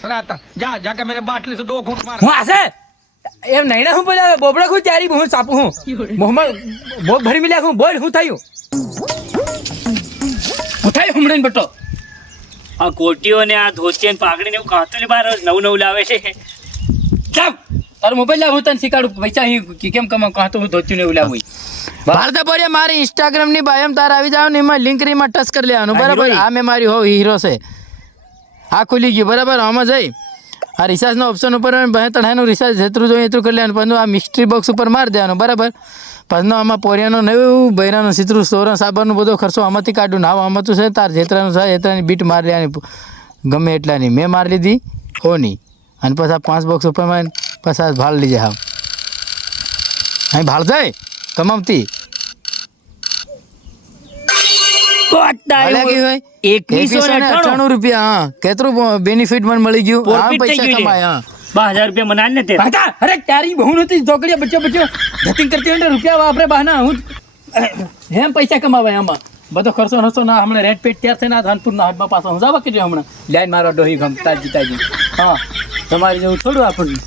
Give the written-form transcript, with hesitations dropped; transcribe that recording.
हंस रहा था जा जाके मेरे बाटली से 2 घूंट मार હું આશે એમ નહીં ને હું પેલા બોબડા હું ચારી હું સાપું હું મોહમ્મદ બહુ ભરી મિલ્યા હું બોલ હું થયું હું થયું હમણાં બટો આ કોટીઓ ને આ ધોતી ને પાઘડી ને એવું કાંતું બાર નવું લાવે છે ચાપ તારો મોબાઈલ લાવ હું તને શીખાડું પૈસા અહીં કેમ કમાવ કાં તો હું ધોત્યું ને એવું લાવું ભારત બોરિયા મારી ઇન્સ્ટાગ્રામ ની બાયોમાં તાર આવી જાવ ને એમાં લિંક રીમાં ટચ કરી લેવાનું બરાબર આ મેં મારી હો હીરો છે આ ખુલી ગયું બરાબર આમાં જઈ આ રિચાર્જનો ઓપ્શન ઉપર તણાનું રિચાર્જ જેટલું જોઈએ એટલું કરી લેવાનું પછી આ મિસ્ટ્રી બોક્સ ઉપર મારી દેવાનું બરાબર પછી આમાં પોરિયાનો નવું બૈરાનું સીતરું સોરણ સાબરનું બધો ખર્ચો આમાંથી કાઢું નાવ આમાં તું છે તાર જેતરાનું છે જેતરાની બીટ મારી લેવાની ગમે એટલાની મેં મારી લીધી હોની અને પછી આ 5 બોક્સ ઉપર મારી પછી આ ભાળ લીજે હા અહીં ભાળ જાય કમાવતી ₹2198 હા કેટલું બેનિફિટ મને મળી ગયું પૈસા કમાયા 2000 રૂપિયા મનાલ ને તે અરે તારી બહુ નથી ચોકડીયા બચ્ચો ધતિંગ કરતી હોય રૂપિયા વાપરે બહાના હું એમ પૈસા કમાવાય આમાં બધો ખર્ચો નસો ના હમણાં રેટ પેટ તૈયાર થઈને ધાનપુરના હાથમાં પાછો હું જવા કે હમણાં લાઈન મારવા ડોહી ગમતા જીતાજી હા તમારી જેવું થોડું આપણને